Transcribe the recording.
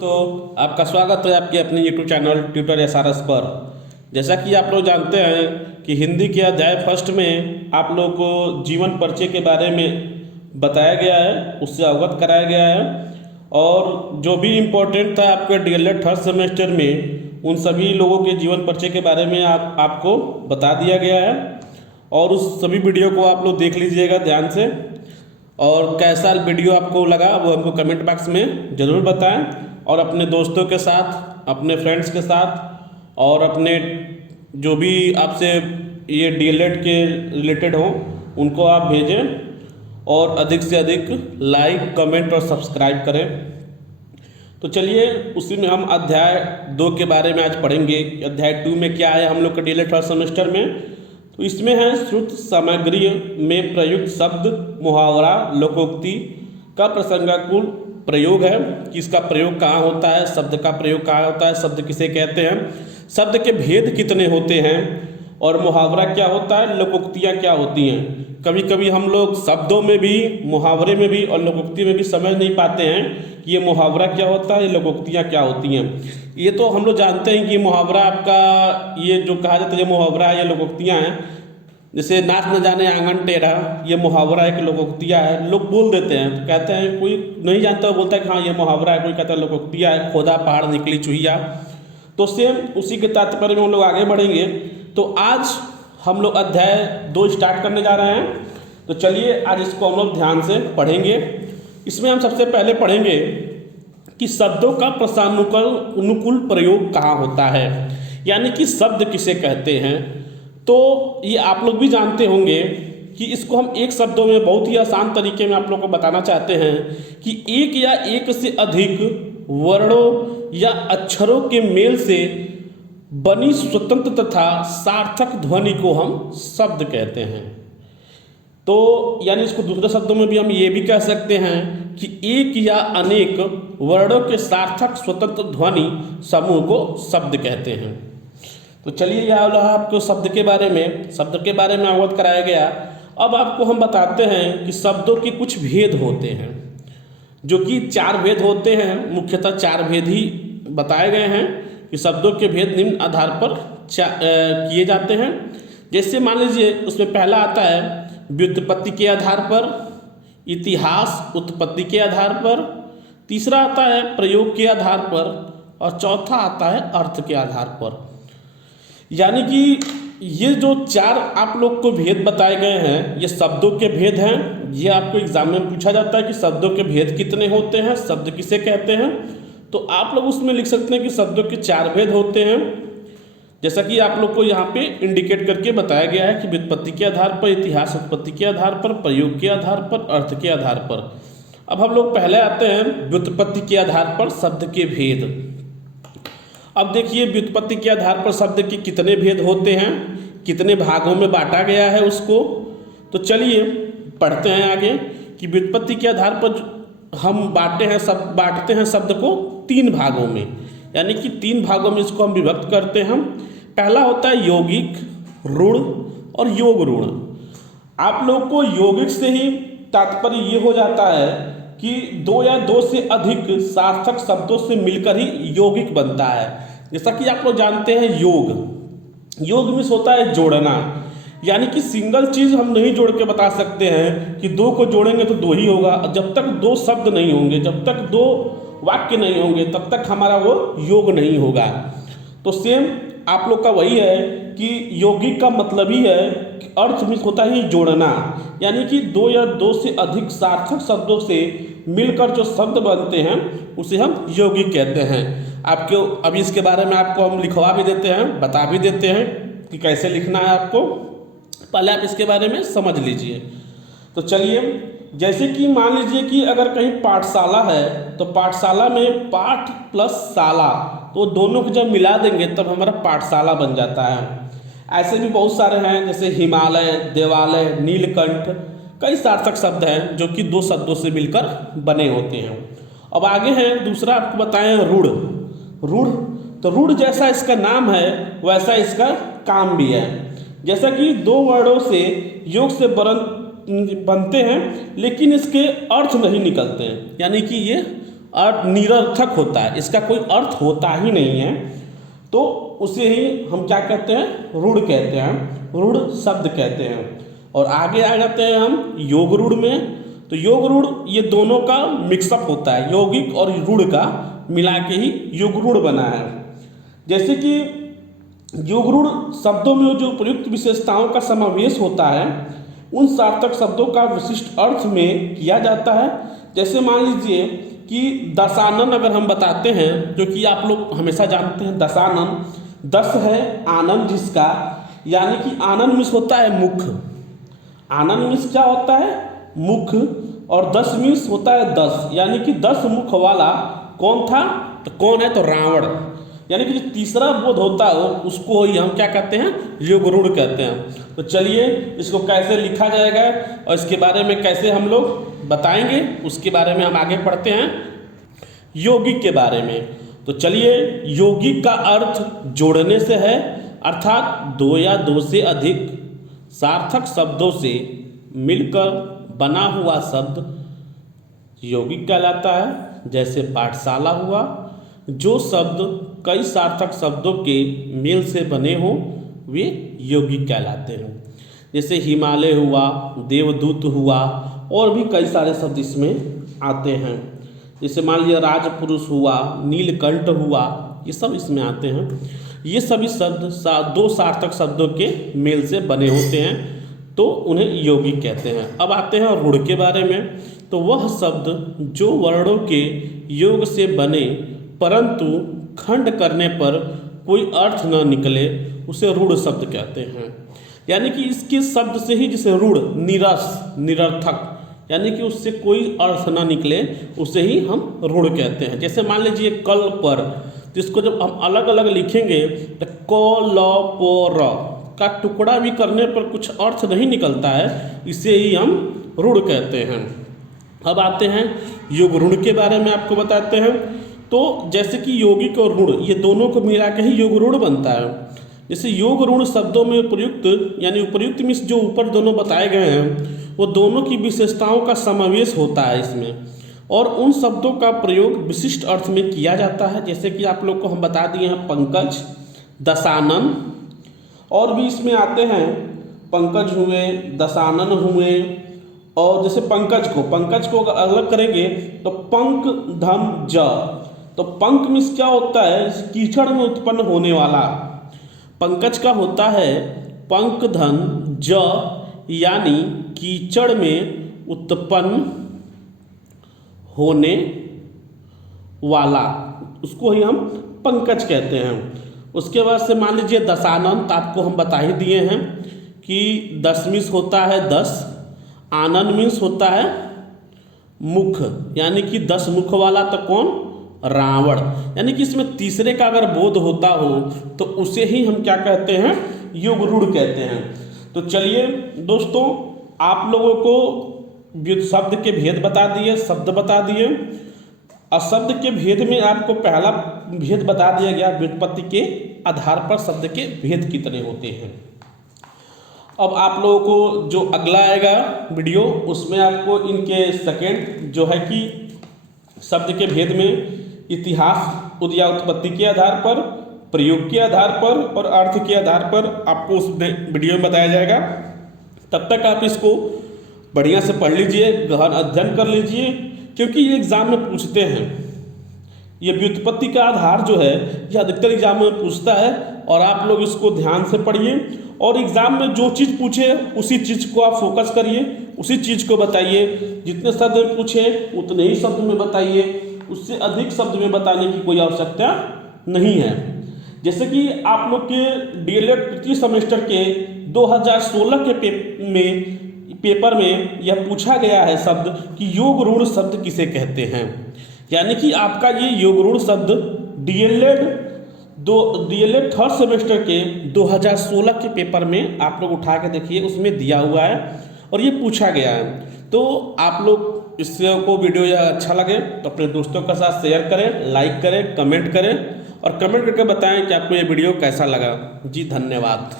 दोस्तों, आपका स्वागत है आपके अपने YouTube चैनल ट्यूटर एसआरएस पर। जैसा कि आप लोग जानते हैं कि हिंदी के अध्याय फर्स्ट में आप लोग को जीवन परिचय के बारे में बताया गया है, उससे अवगत कराया गया है और जो भी इम्पोर्टेंट था आपके डीएलएड थर्ड सेमेस्टर में उन सभी लोगों के जीवन परिचय के बारे में आपको बता दिया गया है और उस सभी वीडियो को आप लोग देख लीजिएगा ध्यान से। और कैसा वीडियो आपको लगा वो हमको कमेंट बॉक्स में ज़रूर बताएं और अपने दोस्तों के साथ, अपने फ्रेंड्स के साथ और अपने जो भी आपसे ये डीएलएड के रिलेटेड हो उनको आप भेजें और अधिक से अधिक लाइक, कमेंट और सब्सक्राइब करें। तो चलिए उसी में हम अध्याय 2 के बारे में आज पढ़ेंगे। अध्याय 2 में क्या है हम लोग का डीएलएड फर्स्ट सेमेस्टर में, तो इसमें है श्रुत सामग्री में प्रयुक्त शब्द, मुहावरा, लोकोक्ति का प्रसंगानुकूल प्रयोग है कि इसका प्रयोग कहाँ होता है, शब्द का प्रयोग कहाँ होता है, शब्द किसे कहते हैं, शब्द के भेद कितने होते हैं और मुहावरा क्या होता है, लोकोक्तियाँ क्या होती हैं। कभी कभी हम लोग शब्दों में भी, मुहावरे में भी और लोकोक्ति में भी समझ नहीं पाते हैं कि ये मुहावरा क्या होता है, ये लोकोक्तियाँ क्या होती हैं। ये तो हम लोग जानते हैं कि मुहावरा आपका ये जो कहा जाता है ये मुहावरा है, ये लोकोक्तियाँ हैं। जैसे नाच न जाने आंगन टेढ़ा, ये मुहावरा एक लोकोक्तियाँ है। लोग बोल देते हैं तो कहते हैं, कोई नहीं जानता बोलता है कि हाँ ये मुहावरा है, कोई कहता है लोकोक्तियाँ है, खोदा पहाड़ निकली चूहिया। तो सेम उसी के तात्पर्य में हम लोग आगे बढ़ेंगे। तो आज हम लोग अध्याय 2 स्टार्ट करने जा रहे हैं। तो चलिए आज इसको हम लोग ध्यान से पढ़ेंगे। इसमें हम सबसे पहले पढ़ेंगे कि शब्दों का प्रसंगानुकूल प्रयोग कहाँ होता है, यानी कि शब्द किसे कहते हैं। तो ये आप लोग भी जानते होंगे कि इसको हम एक शब्दों में बहुत ही आसान तरीके में आप लोग को बताना चाहते हैं कि एक या एक से अधिक वर्णों या अक्षरों के मेल से बनी स्वतंत्र तथा सार्थक ध्वनि को हम शब्द कहते हैं। तो यानी इसको दूसरे शब्दों में भी हम ये भी कह सकते हैं कि एक या अनेक वर्णों के सार्थक स्वतंत्र ध्वनि समूह को शब्द कहते हैं। तो चलिए यह आपको शब्द के बारे में अवगत कराया गया। अब आपको हम बताते हैं कि शब्दों के कुछ भेद होते हैं, जो कि 4 भेद होते हैं। मुख्यतः 4 भेद ही बताए गए हैं कि शब्दों के भेद निम्न आधार पर किए जाते हैं। जैसे मान लीजिए उसमें पहला आता है व्युत्पत्ति के आधार पर, इतिहास उत्पत्ति के आधार पर, तीसरा आता है प्रयोग के आधार पर और चौथा आता है अर्थ के आधार पर। यानी कि ये जो 4 आप लोग को भेद बताए गए हैं ये शब्दों के भेद हैं। ये आपको एग्जाम में पूछा जाता है कि शब्दों के भेद कितने होते हैं, शब्द किसे कहते हैं। तो आप लोग उसमें लिख सकते हैं कि शब्दों के 4 भेद होते हैं, जैसा कि आप लोग को यहाँ पे इंडिकेट करके बताया गया है कि व्युत्पत्ति के आधार पर, इतिहास उत्पत्ति के आधार पर, प्रयोग के आधार पर, अर्थ के आधार पर। अब हम लोग पहले आते हैं व्युत्पत्ति के आधार पर शब्द के भेद। अब देखिए व्युत्पत्ति के आधार पर शब्द के कितने भेद होते हैं, कितने भागों में बांटा गया है उसको। तो चलिए पढ़ते हैं आगे कि व्युत्पत्ति के आधार पर हम बांटते हैं शब्द को 3 भागों में, यानी कि 3 भागों में इसको हम विभक्त करते हैं। पहला होता है यौगिक, ऋण और योग ऋण। आप लोग को यौगिक से ही तात्पर्य ये हो जाता है कि 2 या 2 से अधिक सार्थक शब्दों से मिलकर ही यौगिक बनता है। जैसा कि आप लोग जानते हैं योग मीन्स होता है जोड़ना, यानी कि सिंगल चीज़ हम नहीं जोड़ के बता सकते हैं कि 2 को जोड़ेंगे तो 2 ही होगा। जब तक 2 शब्द नहीं होंगे, जब तक 2 वाक्य नहीं होंगे तब तक हमारा वो योग नहीं होगा। तो सेम आप लोग का वही है कि यौगिक का मतलब ही है कि अर्थ मीन्स होता है जोड़ना, यानी कि 2 या 2 से अधिक सार्थक शब्दों से मिलकर जो शब्द बनते हैं उसे हम यौगिक कहते हैं। आपको अभी इसके बारे में आपको हम लिखवा भी देते हैं, बता भी देते हैं कि कैसे लिखना है आपको, पहले आप इसके बारे में समझ लीजिए। तो चलिए जैसे कि मान लीजिए कि अगर कहीं पाठशाला है तो पाठशाला में पाठ प्लस शाला, तो दोनों को जब मिला देंगे तब हमारा पाठशाला बन जाता है। ऐसे भी बहुत सारे हैं जैसे हिमालय, देवालय, नीलकंठ, कई सार्थक शब्द हैं जो कि 2 शब्दों से मिलकर बने होते हैं। अब आगे है दूसरा आपको बताएं रूढ़। तो रूढ़ जैसा इसका नाम है वैसा इसका काम भी है। जैसा कि 2 वर्णों से योग से बनते हैं लेकिन इसके अर्थ नहीं निकलते हैं, यानी कि ये अर्थ निरर्थक होता है, इसका कोई अर्थ होता ही नहीं है, तो उसे ही हम क्या कहते हैं, रूढ़ कहते हैं, रूढ़ शब्द कहते हैं। और आगे आ जाते हैं हम योग रूढ़ में। तो योग रूढ़ ये दोनों का मिक्सअप होता है, यौगिक और रूढ़ का मिला के ही योग रूढ़ बना है। जैसे कि योग रूढ़ शब्दों में जो प्रयुक्त विशेषताओं का समावेश होता है उन सार्थक शब्दों का विशिष्ट अर्थ में किया जाता है। जैसे मान लीजिए कि दशानन अगर हम बताते हैं, जो कि आप लोग हमेशा जानते हैं, दशानन, दस है आनंद जिसका, यानी कि आनंद मीन्स होता है मुख, आनंद मीन्स क्या होता है, मुख, और दस मीन्स होता है दस, यानी कि 10 मुख वाला कौन था, तो कौन है, तो रावण। यानी कि जो तीसरा बोध होता है उसको ही हम क्या कहते हैं, योग रूढ़ कहते हैं। तो चलिए इसको कैसे लिखा जाएगा और इसके बारे में कैसे हम लोग बताएंगे, उसके बारे में हम आगे पढ़ते हैं यौगिक के बारे में। तो चलिए, यौगिक का अर्थ जोड़ने से है, अर्थात 2 या 2 से अधिक सार्थक शब्दों से मिलकर बना हुआ शब्द यौगिक कहलाता है। जैसे पाठशाला हुआ, जो शब्द कई सार्थक शब्दों के मेल से बने हों वे यौगिक कहलाते हैं। जैसे हिमालय हुआ, देवदूत हुआ, और भी कई सारे शब्द इसमें आते हैं। जैसे मान लीजिए राजपुरुष हुआ, नीलकंठ हुआ, ये सब इसमें आते हैं। ये सभी शब्द 2 सार्थक शब्दों के मेल से बने होते हैं, तो उन्हें यौगिक कहते हैं। अब आते हैं रूढ़ के बारे में। तो वह शब्द जो वर्णों के योग से बने परंतु खंड करने पर कोई अर्थ न निकले उसे रूढ़ शब्द कहते हैं। यानी कि इसके शब्द से ही, जैसे रूढ़ निरस, निरर्थक, यानी कि उससे कोई अर्थ ना निकले उसे ही हम रूढ़ कहते हैं। जैसे मान लीजिए कल पर, जिसको जब हम अलग अलग लिखेंगे तो क ल प र का टुकड़ा भी करने पर कुछ अर्थ नहीं निकलता है, इसे ही हम रूढ़ कहते हैं। अब आते हैं योग रूढ़ के बारे में, आपको बताते हैं। तो जैसे कि यौगिक और रूढ़ ये दोनों को मिला के ही योग रूढ़ बनता है। जैसे योग रूढ़ शब्दों में उपयुक्त, यानी उपयुक्त मीन्स जो ऊपर दोनों बताए गए हैं वो दोनों की विशेषताओं का समावेश होता है इसमें, और उन शब्दों का प्रयोग विशिष्ट अर्थ में किया जाता है। जैसे कि आप लोग को हम बता दिए हैं पंकज, दशानन, और भी इसमें आते हैं, पंकज हुए, दशानन हुए। और जैसे पंकज को अगर अलग करेंगे तो पंक धम ज, तो पंक मीन्स क्या होता है, कीचड़ में उत्पन्न होने वाला। पंकज का होता है पंक धन ज, यानी कीचड़ में उत्पन्न होने वाला, उसको ही हम पंकज कहते हैं। उसके बाद से मान लीजिए दशानन, तो आपको हम बता ही दिए हैं कि 10 मीन्स होता है 10, आनंद मीन्स होता है मुख, यानी कि 10 मुख वाला, तो कौन, रावण। यानी कि इसमें तीसरे का अगर बोध होता हो तो उसे ही हम क्या कहते हैं, योग रूढ़ कहते हैं। तो चलिए दोस्तों, आप लोगों को शब्द के भेद बता दिए, शब्द बता दिए। अशब्द के भेद में आपको पहला भेद बता दिया गया, व्युत्पत्ति के आधार पर शब्द के भेद कितने होते हैं। अब आप लोगों को जो अगला आएगा वीडियो, उसमें आपको इनके सेकेंड जो है कि शब्द के भेद में इतिहास या उत्पत्ति के आधार पर, प्रयोग के आधार पर और अर्थ के आधार पर आपको उस वीडियो में बताया जाएगा। तब तक आप इसको बढ़िया से पढ़ लीजिए, गहन अध्ययन कर लीजिए, क्योंकि ये एग्जाम में पूछते हैं। ये व्युत्पत्ति का आधार जो है यह अधिकतर एग्जाम में पूछता है, और आप लोग इसको ध्यान से पढ़िए, और एग्जाम में जो चीज़ पूछे उसी चीज़ को आप फोकस करिए, उसी चीज़ को बताइए। जितने शब्द में पूछे उतने ही शब्द में बताइए, उससे अधिक शब्द में बताने की कोई आवश्यकता नहीं है। जैसे कि आप लोग के डीएलएड तृतीय सेमेस्टर के 2016 के पेपर में यह पूछा गया है शब्द कि योग रूढ़ शब्द किसे कहते हैं। यानी कि आपका ये योग रूढ़ शब्द डीएलएड थर्ड सेमेस्टर के 2016 के पेपर में आप लोग उठा के देखिए, उसमें दिया हुआ है और ये पूछा गया है। तो आप लोग इससे को वीडियो या अच्छा लगे तो अपने दोस्तों के साथ शेयर करें, लाइक करें, कमेंट करें, और कमेंट करके बताएं कि आपको ये वीडियो कैसा लगा। जी धन्यवाद।